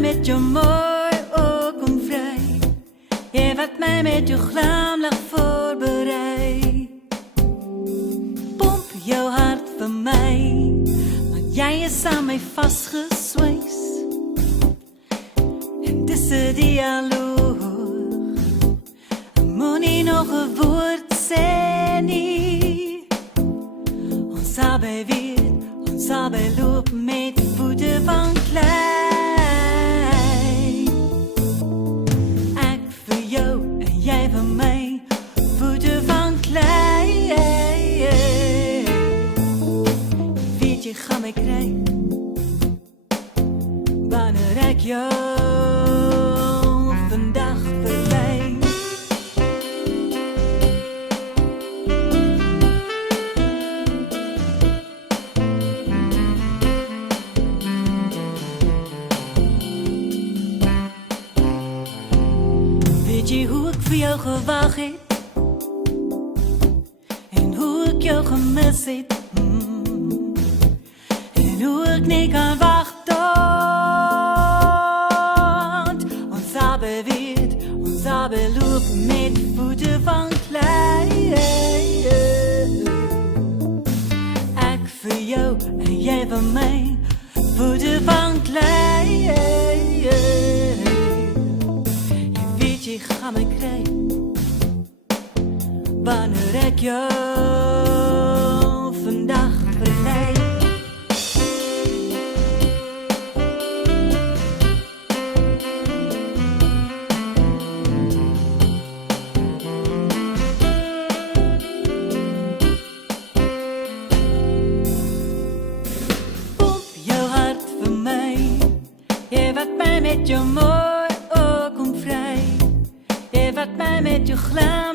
mij met je mooi ook onvrij. Jij werd mij met je glimlach voorbereid. Pomp jouw hart voor mij, want jij is aan mij vastgezweest. En deze dialoog moet niet nog een woord zijn. Ons allebei weer, ons allebei lopen met voeten van klei. Ik voor jou en jij voor mij, voeten van klei. Weet je, ga mij krijgen wanneer ik jou vandaag verleid. Weet je hoe ik voor jou gewacht heb en hoe ik jou gemist heb, en hoe ik niet kan wachten. Ons allebei weet, ons allebei lopen met voeten van klei. Ik voor jou en jij voor mij, voeten van klei. Je weet, je gaat me krijgen wanneer ik jou vandaag verleid. Je werd mij met je mooi ook onvrij. Je werd mij met je glas.